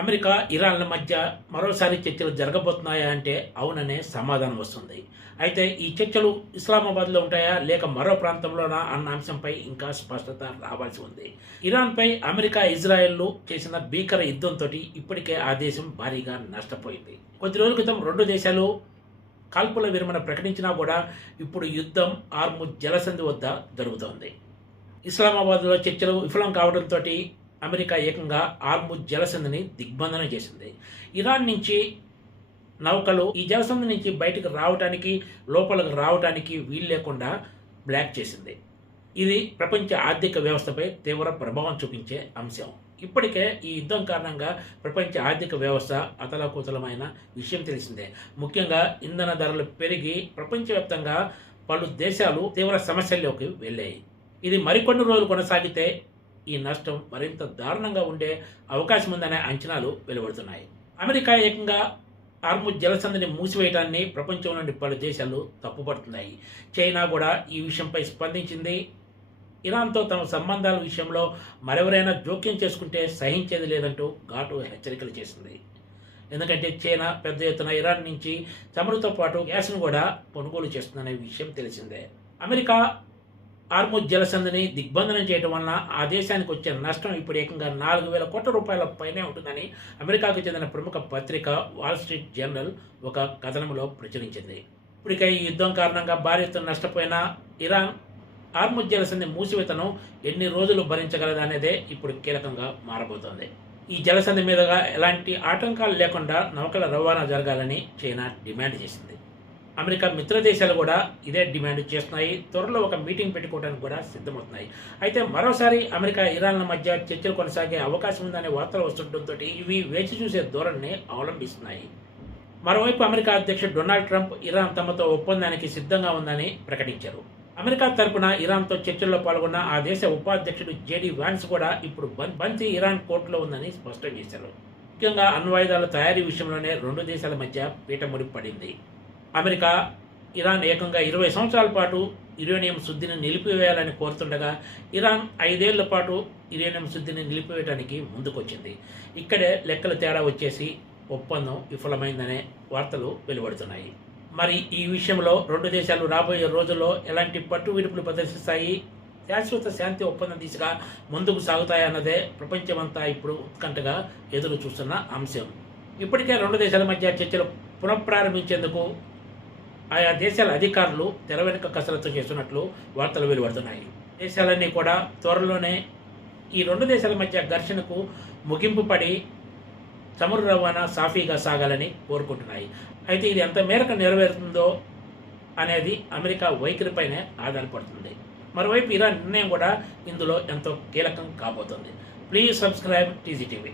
America, ఇరాన్ల మధ్య మరోసారి చర్చలు జరగబోతున్నాయా అంటే అవుననే సమాధానం వస్తుంది. అయితే ఈ చర్చలు ఇస్లామాబాద్లో ఉంటాయా లేక మరో ప్రాంతంలోనా అన్న అంశంపై ఇంకా స్పష్టత రావాల్సి ఉంది. ఇరాన్పై అమెరికా, ఇజ్రాయెల్లు చేసిన భీకర యుద్ధంతో ఇప్పటికే ఆ దేశం భారీగా నష్టపోయింది. కొద్ది రోజుల క్రితం రెండు దేశాలు కాల్పుల విరమణ ప్రకటించినా కూడా ఇప్పుడు యుద్ధం హార్ముజ్ జలసంధి వద్ద జరుగుతోంది. ఇస్లామాబాద్లో చర్చలు విఫలం కావడంతో అమెరికా ఏకంగా హార్ముజ్ జలసంధిని దిగ్బంధనం చేసింది. ఇరాన్ నుంచి నౌకలు ఈ జలసంధి నుంచి బయటకు రావడానికి, లోపలికి రావడానికి వీలు లేకుండా బ్లాక్ చేసింది. ఇది ప్రపంచ ఆర్థిక వ్యవస్థపై తీవ్ర ప్రభావం చూపించే అంశం. ఇప్పటికే ఈ యుద్ధం కారణంగా ప్రపంచ ఆర్థిక వ్యవస్థ అతలాకుతలమైన విషయం తెలిసిందే. ముఖ్యంగా ఇంధన ధరలు పెరిగి ప్రపంచవ్యాప్తంగా పలు దేశాలు తీవ్ర సమస్యల్లోకి వెళ్ళాయి. ఇది మరికొన్ని రోజులు కొనసాగితే ఈ నష్టం మరింత దారుణంగా ఉండే అవకాశం ఉందనే అంచనాలు వెలువడుతున్నాయి. అమెరికా ఏకంగా హార్ముజ్ జలసంధిని మూసివేయడాన్ని ప్రపంచంలోని పలు దేశాలు తప్పుపడుతున్నాయి. చైనా కూడా ఈ విషయంపై స్పందించింది. ఇరాన్తో తమ సంబంధాల విషయంలో మరెవరైనా జోక్యం చేసుకుంటే సహించేది లేదంటూ ఘాటు హెచ్చరికలు చేసింది. ఎందుకంటే చైనా పెద్ద ఎత్తున ఇరాన్ నుంచి చమురుతో పాటు గ్యాస్ను కూడా కొనుగోలు చేస్తుందనే విషయం తెలిసిందే. అమెరికా హార్ముజ్ జలసంధిని దిగ్బంధనం చేయడం వలన ఆ దేశానికి వచ్చే నష్టం ఇప్పుడు ఏకంగా 4,000 కోట్ల రూపాయల పైనే ఉంటుందని అమెరికాకు చెందిన ప్రముఖ పత్రిక వాల్ స్ట్రీట్ జర్నల్ ఒక కథనంలో ప్రచురించింది. ఇప్పటికే ఈ యుద్ధం కారణంగా భారీ ఎత్తున నష్టపోయిన ఇరాన్ హార్ముజ్ జలసంధి మూసివేతను ఎన్ని రోజులు భరించగలదనేదే ఇప్పుడు కీలకంగా మారబోతోంది. ఈ జలసంధి మీదుగా ఎలాంటి ఆటంకాలు లేకుండా నౌకల రవాణా జరగాలని చైనా డిమాండ్ చేసింది. అమెరికా మిత్ర దేశాలు కూడా ఇదే డిమాండ్ చేస్తున్నాయి. త్వరలో ఒక మీటింగ్ పెట్టుకోవడానికి కూడా సిద్ధమవుతున్నాయి. అయితే మరోసారి అమెరికా, ఇరాన్ల మధ్య చర్చలు కొనసాగే అవకాశం ఉందనే వార్తలు వస్తుండటంతో ఇవి వేచి చూసే ధోరణిని అవలంబిస్తున్నాయి. మరోవైపు అమెరికా అధ్యక్షుడు డొనాల్డ్ ట్రంప్ ఇరాన్ తమతో ఒప్పందానికి సిద్ధంగా ఉందని ప్రకటించారు. అమెరికా తరపున ఇరాన్తో చర్చల్లో పాల్గొన్న ఆ దేశ ఉపాధ్యక్షుడు జేడీ వాన్స్ కూడా ఇప్పుడు బంతి ఇరాన్ కోర్టులో ఉందని స్పష్టం చేశారు. ముఖ్యంగా అణ్వాయుధాల తయారీ విషయంలోనే రెండు దేశాల మధ్య పీటముడి పడింది. అమెరికా, ఇరాన్ ఏకంగా 20 సంవత్సరాల పాటు యురేనియం శుద్ధిని నిలిపివేయాలని కోరుతుండగా ఇరాన్ 5 ఏళ్ల పాటు యురేనియం శుద్ధిని నిలిపివేయడానికి ముందుకొచ్చింది. ఇక్కడే లెక్కల తేడా వచ్చేసి ఒప్పందం విఫలమైందనే వార్తలు వెలువడుతున్నాయి. మరి ఈ విషయంలో రెండు దేశాలు రాబోయే రోజుల్లో ఎలాంటి పట్టు విడుపులు ప్రదర్శిస్తాయి, శాశ్వత శాంతి ఒప్పందం దిశగా ముందుకు సాగుతాయన్నదే ప్రపంచమంతా ఇప్పుడు ఉత్కంఠగా ఎదురు చూస్తున్న అంశం. ఇప్పటికే రెండు దేశాల మధ్య చర్చలు పునఃప్రారంభించేందుకు ఆయా దేశాల అధికారులు తెర వెనుక కసరత్తు చేస్తున్నట్లు వార్తలు వెలువడుతున్నాయి. దేశాలన్నీ కూడా త్వరలోనే ఈ రెండు దేశాల మధ్య ఘర్షణకు ముగింపు పడి చమురు రవాణా సాఫీగా సాగాలని కోరుకుంటున్నాయి. అయితే ఇది ఎంత మేరకు నెరవేరుతుందో అనేది అమెరికా వైఖరిపైనే ఆధారపడుతుంది. మరోవైపు ఇరాన్ నిర్ణయం కూడా ఇందులో ఎంతో కీలకం కాబోతుంది. Please subscribe TGTV.